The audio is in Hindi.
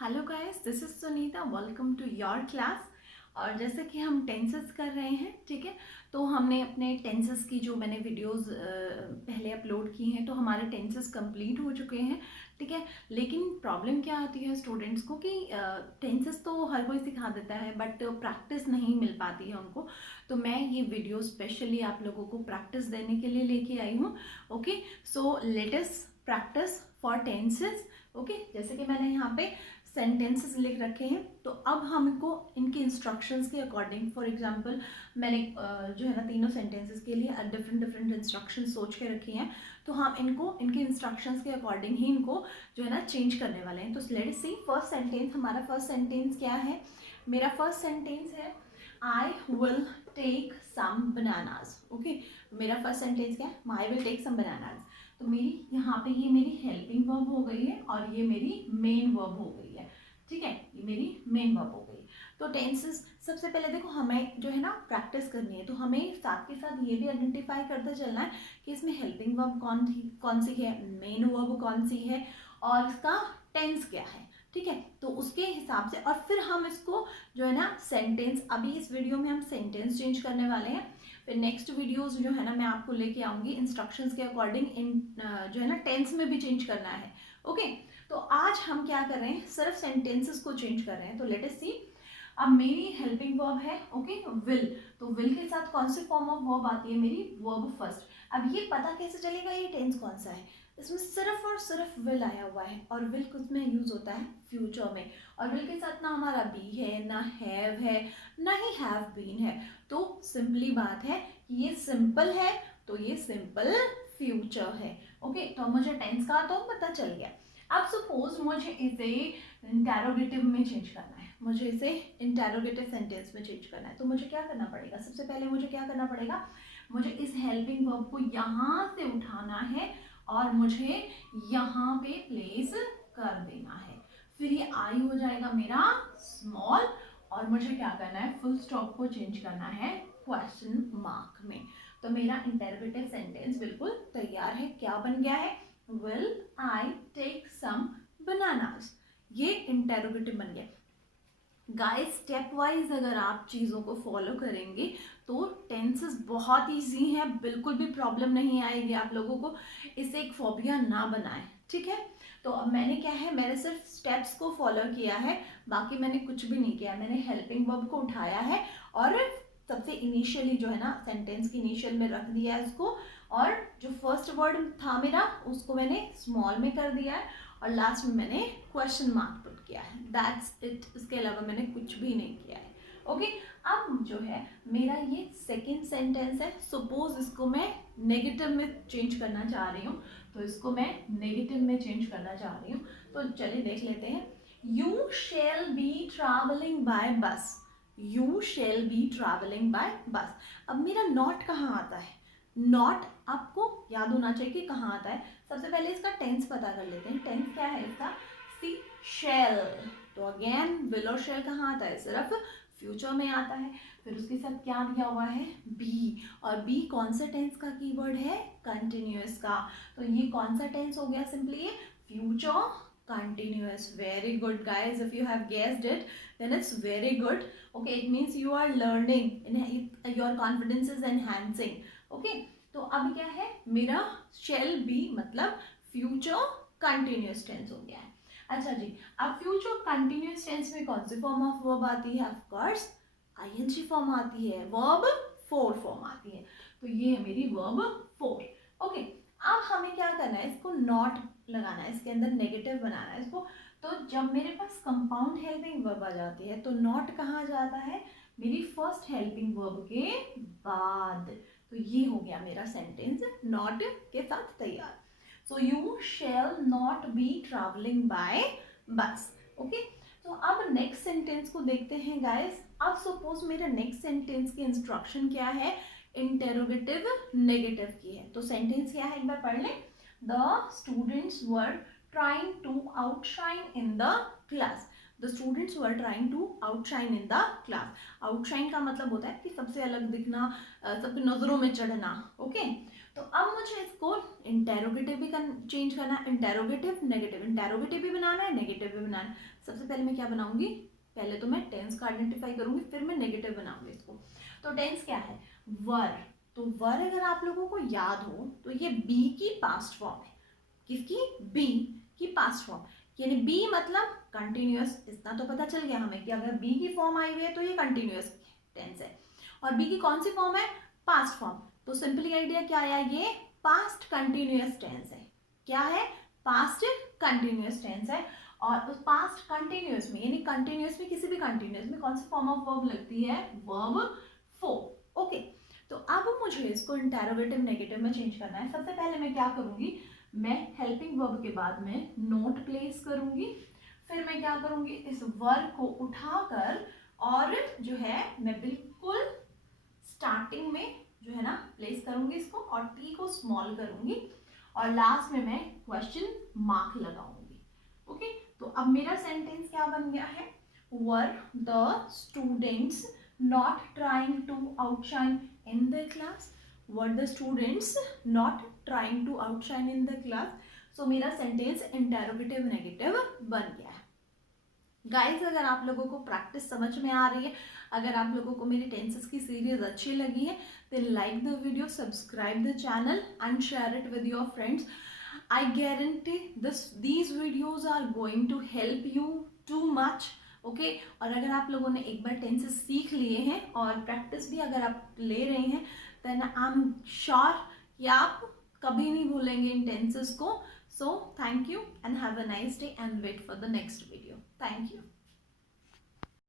Hello guys, this is Sunita. Welcome to your class. और जैसे कि हम टेंसेस कर रहे हैं, ठीक है, तो हमने अपने टेंसेस की जो मैंने वीडियोस पहले अपलोड की हैं, तो हमारे टेंसेस कंप्लीट हो चुके हैं, ठीक है। लेकिन प्रॉब्लम क्या आती है स्टूडेंट्स को कि टेंसेस तो हर कोई सिखा देता है, बट प्रैक्टिस नहीं मिल पाती है उनको। तो मैं ये वीडियो स्पेशली आप लोगों को प्रैक्टिस देने के लिए लेके आई हूँ। Okay, so let us practice for tenses. Okay, जैसे कि मैंने यहाँ पे सेंटेंसेस लिख रखे हैं, तो अब हमको इनके इंस्ट्रक्शंस के अकॉर्डिंग, फॉर एग्जांपल मैंने जो है ना तीनों सेंटेंसेस के लिए डिफरेंट डिफरेंट इंस्ट्रक्शंस सोच के रखी हैं। तो हम इनको इनके इंस्ट्रक्शंस के अकॉर्डिंग ही इनको जो है ना चेंज करने वाले हैं। तो लेट्स सी फर्स्ट सेंटेंस। हमारा फर्स्ट सेंटेंस क्या है? मेरा फर्स्ट सेंटेंस है I will take some bananas. Okay, मेरा फर्स्ट सेंटेंस क्या है? I will take some bananas. तो मेरी यहाँ पे ये मेरी हेल्पिंग वर्ब हो गई है और ये मेरी मेन वर्ब हो गई है, ठीक है, ये मेरी मेन वर्ब हो गई। तो टेंसेस सबसे पहले देखो हमें जो है ना प्रैक्टिस करनी है, तो हमें साथ के साथ ये भी आइडेंटिफाई करते चलना है कि इसमें हेल्पिंग वर्ब कौन सी है, मेन वर्ब कौन सी है और इसका टेंस क्या है, ठीक है। तो उसके हिसाब से और फिर हम इसको जो है ना सेंटेंस, अभी इस वीडियो में हम सेंटेंस चेंज करने वाले हैं। फिर नेक्स्ट वीडियोस जो है ना मैं आपको लेके आऊंगी इंस्ट्रक्शंस के अकॉर्डिंग, इन जो है ना टेंस में भी चेंज करना है। ओके, तो आज हम क्या कर रहे हैं, सिर्फ सेंटेंसेस को चेंज कर रहे हैं। तो लेट अस सी। अब मेरी हेल्पिंग वर्ब है, ओके, विल। तो विल के साथ कौन सी फॉर्म ऑफ वर्ब आती है? मेरी वर्ब फर्स्ट। अब ये पता कैसे चलेगा ये टेंस कौन सा है? इसमें सिर्फ और सिर्फ विल आया हुआ है और विल कुछ में यूज होता है फ्यूचर में, और विल के साथ ना हमारा बी है, ना हैव है, ना ही हैव बीन है। तो सिंपली बात है कि ये सिंपल है, तो ये सिंपल फ्यूचर है। ओके, तो मुझे टेंस का तो पता चल गया। अब सपोज मुझे इसे इंटेरोगेटिव में चेंज करना है, मुझे इसे इंटेरोगेटिव सेंटेंस में चेंज करना है, तो मुझे क्या करना पड़ेगा? सबसे पहले मुझे क्या करना पड़ेगा? मुझे इस हेल्पिंग वर्ब को यहाँ से उठाना है और मुझे यहाँ पे प्लेस कर देना है। फिर ये आई हो जाएगा मेरा स्मॉल, और मुझे क्या करना है? फुल स्टॉप को चेंज करना है क्वेश्चन मार्क में। तो मेरा इंटरोगेटिव सेंटेंस बिल्कुल तैयार है। क्या बन गया है? Will I take some bananas. ये इंटरोगेटिव बन गया। गाइस, स्टेप वाइज अगर आप चीज़ों को फॉलो करेंगे तो टेंसेस बहुत इजी हैं, बिल्कुल भी प्रॉब्लम नहीं आएगी आप लोगों को। इसे एक फोबिया ना बनाएं, ठीक है। तो अब मैंने क्या है, मैंने सिर्फ स्टेप्स को फॉलो किया है, बाकी मैंने कुछ भी नहीं किया। मैंने हेल्पिंग वर्ब को उठाया है और सबसे इनिशियली जो है ना सेंटेंस की इनिशियल में रख दिया है उसको, और जो फर्स्ट वर्ड था मेरा उसको मैंने स्मॉल में कर दिया है और लास्ट में मैंने क्वेश्चन मार्क पुट किया है। दैट्स इट, इसके अलावा मैंने कुछ भी नहीं किया है। ओके, अब जो है मेरा ये सेकेंड सेंटेंस है। सपोज इसको मैं नेगेटिव में चेंज करना चाह रही हूँ, तो इसको मैं नेगेटिव में चेंज करना चाह रही हूँ। तो चलिए देख लेते हैं। You shall be travelling by bus. You shall be travelling by bus. अब मेरा नॉट कहाँ आता है? नॉट आपको याद होना चाहिए कि कहाँ आता है। सबसे पहले इसका टेंस पता कर लेते हैं। टेंस क्या है इसका? सी शेल। तो अगेन विल और शेल कहाँ आता है? सिर्फ फ्यूचर में आता है। फिर उसके साथ क्या दिया हुआ है? बी। और बी कौन सा टेंस का कीवर्ड है? कंटिन्यूअस का। तो ये कौन सा टेंस हो गया? Simply future continuous. Very good guys, if you have guessed it then it's very good. Okay, it means you are learning, your confidence is enhancing. Okay, तो अब क्या है मेरा? shall be मतलब फ्यूचर कंटिन्यूअस टेंस हो गया है। अच्छा जी, अब फ्यूचर कंटिन्यूअस टेंस में कौन सी फॉर्म ऑफ वर्ब आती है? ऑफ कोर्स आईएनजी फॉर्म आती है, वर्ब फोर फॉर्म आती है। तो ये है मेरी वर्ब फोर। ओके, अब हमें क्या करना है? इसको नॉट लगाना है, इसके अंदर नेगेटिव बनाना है इसको। तो जब मेरे पास कंपाउंड हेल्पिंग वर्ब आ जाती है तो नॉट कहाँ जाता है? मेरी फर्स्ट हेल्पिंग वर्ब के बाद। तो ये हो गया मेरा सेंटेंस नॉट के साथ तैयार। So you shall not be travelling by बस। ओके, तो अब नेक्स्ट सेंटेंस को देखते हैं गाइस। अब सपोज मेरा नेक्स्ट सेंटेंस की इंस्ट्रक्शन क्या है? इंटेरोगेटिव नेगेटिव की है। तो सेंटेंस क्या है एक बार पढ़ लें। The students were trying to outshine in the class. The students were trying to outshine in the class. Outshine का मतलब होता है कि सबसे अलग दिखना, सबकी नजरों में चढ़ना। ओके, तो अब मुझे इसको इंटेरोगेटिव भी चेंज करना है। इंटेरोगेटिव नेगेटिव, इंटेरोगेटिव भी बनाना है, नेगेटिव भी नेगेटिव बनाना है। सबसे पहले मैं क्या बनाऊंगी, पहले तो मैं टेंस का आइडेंटिफाई करूंगी, फिर मैं नेगेटिव बनाऊंगी इसको। तो टेंस क्या है, वर। तो वर अगर आप लोगों को याद हो तो ये बी की पास्ट फॉर्म है। किसकी, बी की पास्ट फॉर्म, यानी बी मतलब कंटिन्यूअस। इतना तो पता चल गया हमें कि अगर बी की फॉर्म आई हुई है तो ये कंटिन्यूअस टेंस है। और बी की कौन सी फॉर्म है, पास्ट फॉर्म। तो सिंपली आइडिया क्या आया, ये पास्ट कंटिन्यूअस टेंस है। क्या है, पास्ट कंटिन्यूअस टेंस है। और उस पास्ट कंटिन्यूअस में, यानी कंटिन्यूअस में, किसी भी कंटिन्यूअस में कौन सी फॉर्म ऑफ वर्ब लगती है, वर्ब फोर। ओके, तो अब मुझे इसको इंटेरोगेटिव नेगेटिव में चेंज करना है। सबसे पहले मैं क्या करूंगी, मैं हेल्पिंग वर्ब के बाद में नोट प्लेस करूंगी। फिर मैं क्या करूंगी, इस वर्ब को उठाकर और जो है मैं बिल्कुल स्टार्टिंग में जो है ना प्लेस करूंगी इसको, और टी को स्मॉल करूंगी, और लास्ट में मैं क्वेश्चन मार्क लगाऊंगी। ओके, तो अब मेरा सेंटेंस क्या बन गया है, were the students not trying to outshine in the class. Were the students not trying to outshine in the class. So मेरा सेंटेंस इंटेरोगेटिव नेगेटिव बन गया है। गाइज, अगर आप लोगों को प्रैक्टिस समझ में आ रही है, अगर आप लोगों को मेरी टेंसेस की सीरीज अच्छी लगी है, then like the video, subscribe the channel and share it with your friends. I guarantee these videos are going to help you too much. Okay, और अगर आप लोगों ने एक बार टेंसेस सीख लिए हैं और प्रैक्टिस भी अगर आप ले रहे हैं, then I'm sure कि आप कभी नहीं भूलेंगे इन टेंसेस को. So thank you and have a nice day and wait for the next video. Thank you.